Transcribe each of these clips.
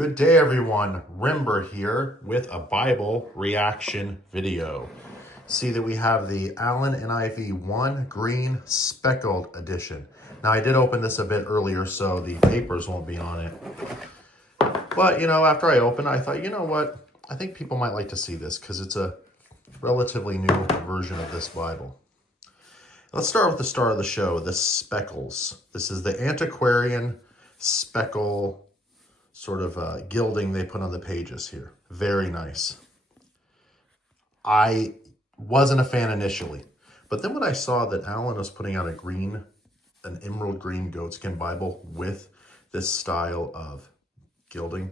Good day, everyone. Rimber here with a Bible reaction video. See that we have the Allan NIV 1 Green Speckled Edition. Now, I did open this a bit earlier, so the papers won't be on it. But, after I opened, I thought, you know what? I think people might like to see this because it's a relatively new version of this Bible. Let's start with the star of the show, the Speckles. This is the antiquarian speckle sort of gilding they put on the pages here. Very nice. I wasn't a fan initially, but then when I saw that Allan was putting out an emerald green goatskin Bible with this style of gilding,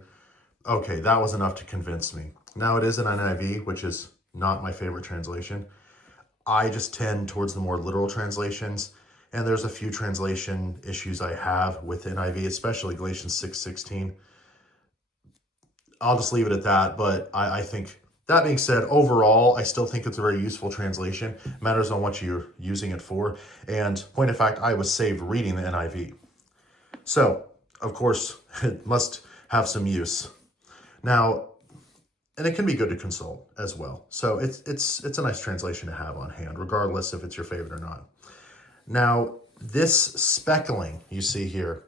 okay, that was enough to convince me. Now it is an NIV, which is not my favorite translation. I just tend towards the more literal translations, and there's a few translation issues I have with NIV, especially Galatians 6:16. I'll just leave it at that, but I think, that being said, overall, I still think it's a very useful translation. It matters on what you're using it for. And point of fact, I was saved reading the NIV. So, of course, it must have some use. Now, and it can be good to consult as well. So it's a nice translation to have on hand, regardless if it's your favorite or not. Now, this speckling you see here,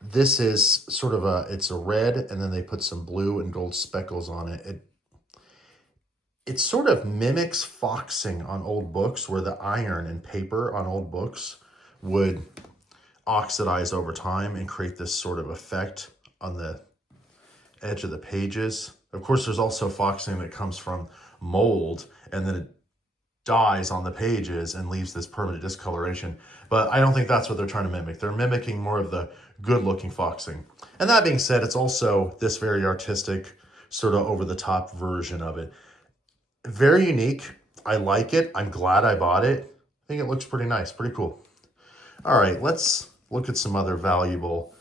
this is sort of it's a red, and then they put some blue and gold speckles on it. It sort of mimics foxing on old books, where the iron and paper on old books would oxidize over time and create this sort of effect on the edge of the pages. Of course, there's also foxing that comes from mold, and then it dies on the pages and leaves this permanent discoloration. But I don't think that's what they're trying to mimic. They're mimicking more of the good-looking foxing. And that being said, it's also this very artistic, sort of over-the-top version of it. Very unique. I like it. I'm glad I bought it. I think it looks pretty nice, pretty cool. All right, let's look at some other valuable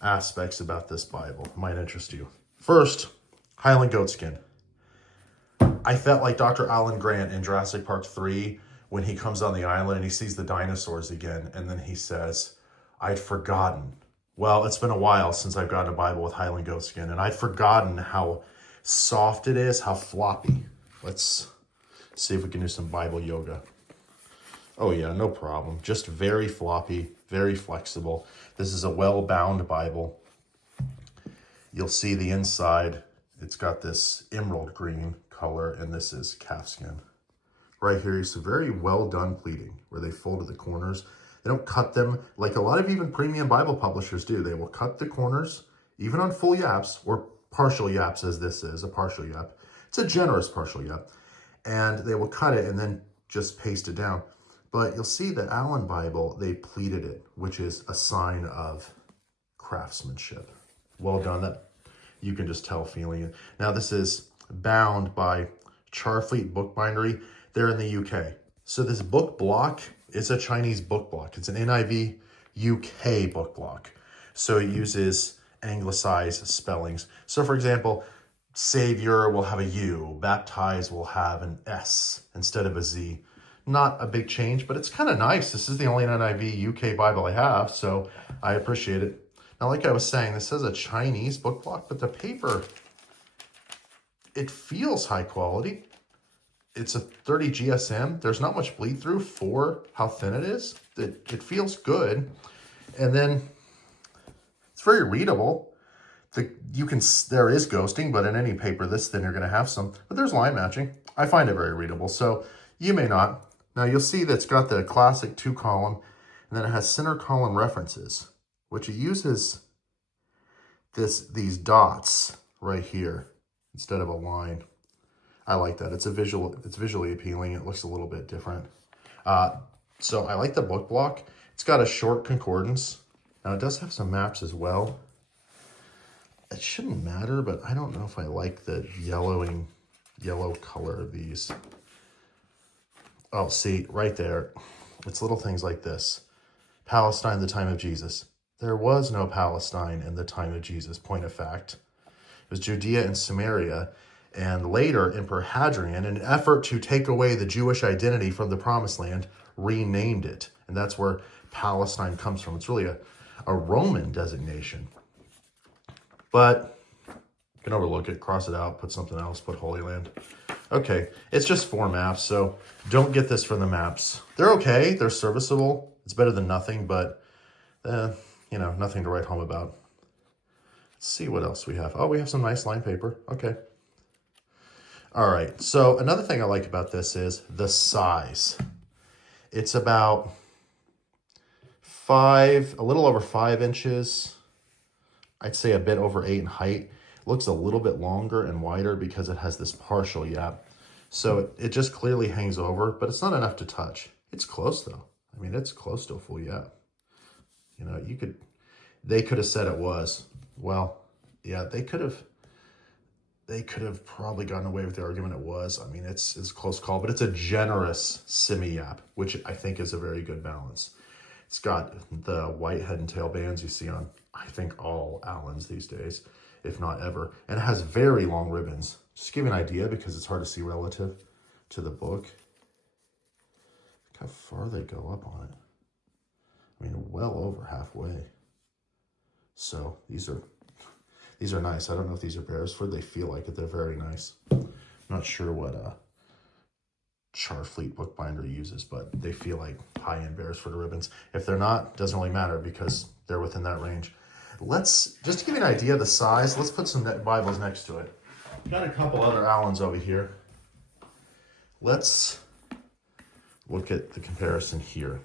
aspects about this Bible. It might interest you. First, Highland Goatskin. I felt like Dr. Allan Grant in Jurassic Park 3 when he comes on the island and he sees the dinosaurs again, and then he says, I'd forgotten. Well, it's been a while since I've gotten a Bible with Highland Goatskin, and I'd forgotten how soft it is, how floppy. Let's see if we can do some Bible yoga. Oh yeah, no problem. Just very floppy, very flexible. This is a well-bound Bible. You'll see the inside. It's got this emerald green color, and this is calfskin. Right here, you see very well done pleating, where they folded the corners. They don't cut them like a lot of even premium Bible publishers do. They will cut the corners, even on full yaps, or partial yaps, as this is, a partial yap. It's a generous partial yap. And they will cut it and then just paste it down. But you'll see the Allan Bible, they pleated it, which is a sign of craftsmanship. Well done. That you can just tell feeling it. Now, this is bound by Charfleet Bookbindery. They're in the UK. So this book block is a Chinese book block. It's an NIV UK book block. So it uses anglicized spellings. So for example, Savior will have a U, baptize will have an S instead of a Z. Not a big change, but it's kind of nice. This is the only NIV UK Bible I have, so I appreciate it. Now, like I was saying, this is a Chinese book block, but the paper, it feels high quality. It's a 30 GSM. There's not much bleed through for how thin it is. It feels good. And then it's very readable. There is ghosting, but in any paper this thin, you're going to have some. But there's line matching. I find it very readable, so you may not. Now, you'll see that it's got the classic 2-column, and then it has center column references, which it uses these dots right here instead of a line. I like that. It's visually appealing. It looks a little bit different. So I like the book block. It's got a short concordance. Now, it does have some maps as well. It shouldn't matter, but I don't know if I like the yellow color of these. Oh, see, right there. It's little things like this. Palestine, the time of Jesus. There was no Palestine in the time of Jesus, point of fact. It was Judea and Samaria, and later Emperor Hadrian, in an effort to take away the Jewish identity from the Promised Land, renamed it. And that's where Palestine comes from. It's really a Roman designation. but you can overlook it, cross it out, put something else, put Holy Land. Okay, it's just 4 maps, so don't get this for the maps. They're okay, they're serviceable. It's better than nothing, but, you know, nothing to write home about. Let's see what else we have. Oh, we have some nice line paper. Okay. All right, so another thing I like about this is the size. It's about a little over 5 inches. I'd say a bit over 8 in height. It looks a little bit longer and wider because it has this partial yap. So it just clearly hangs over, but it's not enough to touch. It's close though. I mean, it's close to a full yap. You know, they could have said it was. Well, yeah, they could have probably gotten away with the argument it was. I mean, it's a close call, but it's a generous semi-yap, which I think is a very good balance. It's got the white head and tail bands you see on, I think, all Allans these days, if not ever. And it has very long ribbons. Just to give you an idea, because it's hard to see relative to the book. Look how far they go up on it. I mean, well over halfway. So these are nice. I don't know if these are Beresford. They feel like it. They're very nice. I'm not sure what Charfleet bookbinder uses, but they feel like high-end Beresford ribbons. If they're not, doesn't really matter because they're within that range. Just to give you an idea of the size, let's put some Bibles next to it. Got a couple other Allans over here. Let's look at the comparison here.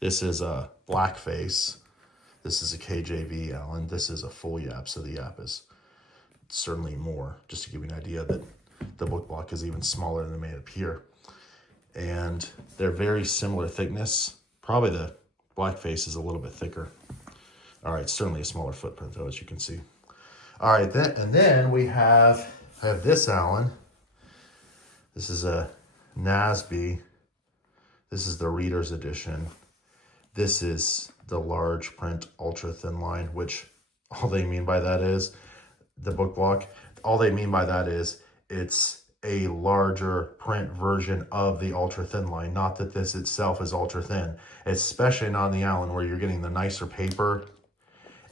This is a blackface. This is a KJV Allan. This is a full yap, so the yap is certainly more, just to give you an idea that the book block is even smaller than it may appear. And they're very similar thickness. Probably the blackface is a little bit thicker. All right, certainly a smaller footprint though, as you can see. All right, then I have this Allan. This is a NASB. This is the Reader's Edition. This is the large print ultra thin line, which all they mean by that is the book block. All they mean by that is it's a larger print version of the ultra thin line. Not that this itself is ultra thin, especially not on the Allan where you're getting the nicer paper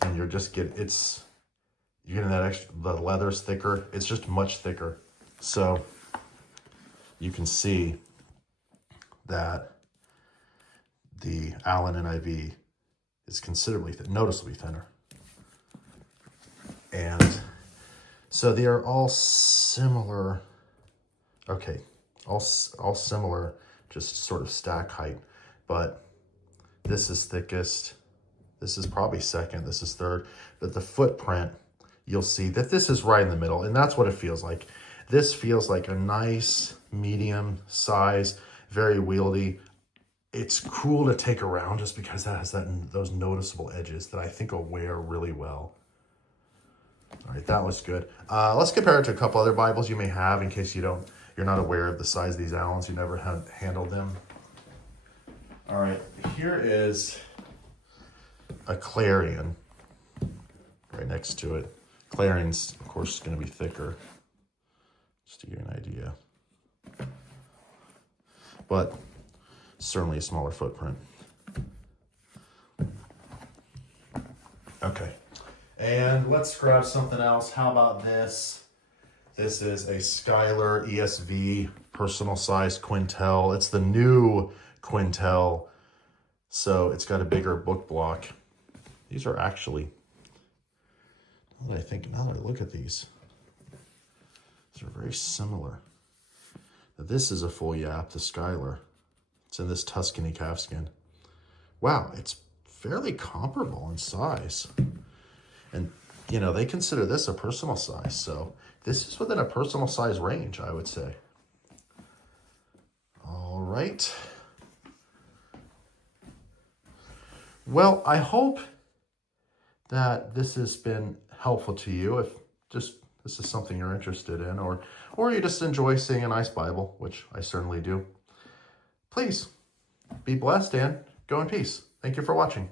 and you're getting that extra, the leather's thicker. It's just much thicker. So you can see that the Allan NIV is considerably, noticeably thinner. And so they are all similar. Okay, all similar, just sort of stack height. But this is thickest. This is probably second. This is third. But the footprint, you'll see that this is right in the middle. And that's what it feels like. This feels like a nice medium size, very wieldy. It's cool to take around just because that has those noticeable edges that I think will wear really well. All right, that was good. Let's compare it to a couple other Bibles you may have in case you're not aware of the size of these Allans. You never handled them. All right, here is a Clarion right next to it. Clarion's, of course, going to be thicker, just to give you an idea. But certainly a smaller footprint. Okay, and let's grab something else. How about this? This is a Schuyler ESV personal size Quintel. It's the new Quintel, so it's got a bigger book block. These are actually, now that I look at these are very similar. Now, this is a full yap, the Schuyler. It's in this Tuscany calfskin. Wow, it's fairly comparable in size. And, you know, they consider this a personal size. So this is within a personal size range, I would say. All right. Well, I hope that this has been helpful to you. If just this is something you're interested in, or you just enjoy seeing a nice Bible, which I certainly do. Please be blessed and go in peace. Thank you for watching.